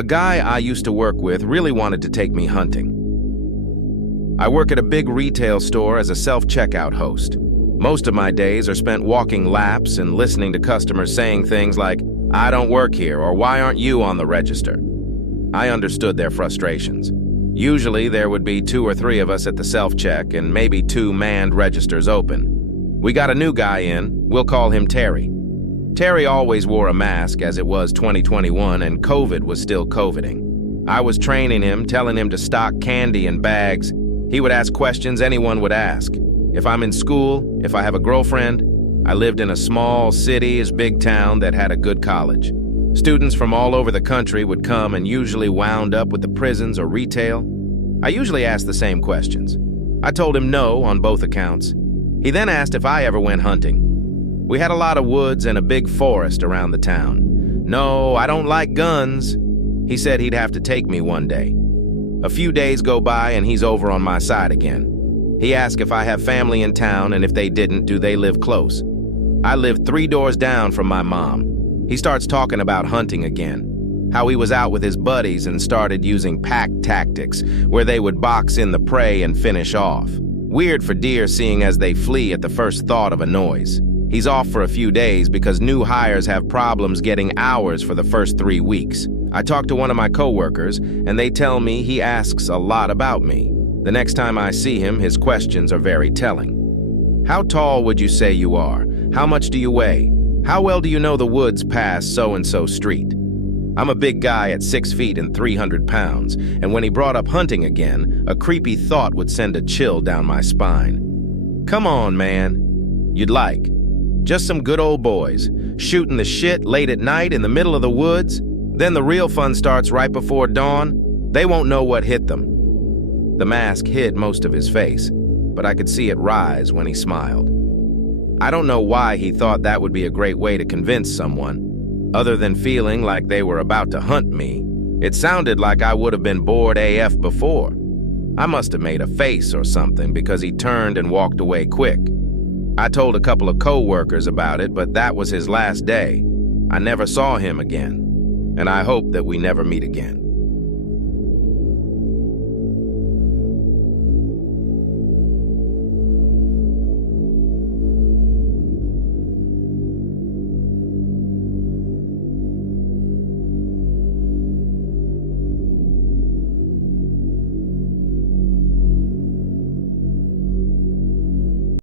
A guy I used to work with really wanted to take me hunting. I work at a big retail store as a self-checkout host. Most of my days are spent walking laps and listening to customers saying things like, "I don't work here," or "Why aren't you on the register?" I understood their frustrations. Usually there would be 2 or 3 of us at the self-check and maybe 2 manned registers open. We got a new guy in, we'll call him Terry. Terry always wore a mask as it was 2021 and COVID was still COVIDing. I was training him, telling him to stock candy in bags. He would ask questions anyone would ask. If I'm in school, if I have a girlfriend. I lived in a small city-ish big town that had a good college. Students from all over the country would come and usually wound up with the prisons or retail. I usually asked the same questions. I told him no on both accounts. He then asked if I ever went hunting. We had a lot of woods and a big forest around the town. "No, I don't like guns." He said he'd have to take me one day. A few days go by and he's over on my side again. He asked if I have family in town and if they didn't, do they live close? I lived 3 doors down from my mom. He starts talking about hunting again, how he was out with his buddies and started using pack tactics, where they would box in the prey and finish off. Weird for deer seeing as they flee at the first thought of a noise. He's off for a few days because new hires have problems getting hours for the first 3 weeks. I talked to one of my coworkers, and they tell me he asks a lot about me. The next time I see him, his questions are very telling. "How tall would you say you are? How much do you weigh? How well do you know the woods past so-and-so street?" I'm a big guy at 6 feet and 300 pounds, and when he brought up hunting again, a creepy thought would send a chill down my spine. Come on, man. You'd like. Just some good old boys, shooting the shit late at night in the middle of the woods. Then the real fun starts right before dawn. They won't know what hit them. The mask hid most of his face, but I could see it rise when he smiled. I don't know why he thought that would be a great way to convince someone, other than feeling like they were about to hunt me. It sounded like I would have been bored AF before. I must have made a face or something because he turned and walked away quick. I told a couple of co-workers about it, but that was his last day. I never saw him again, and I hope that we never meet again.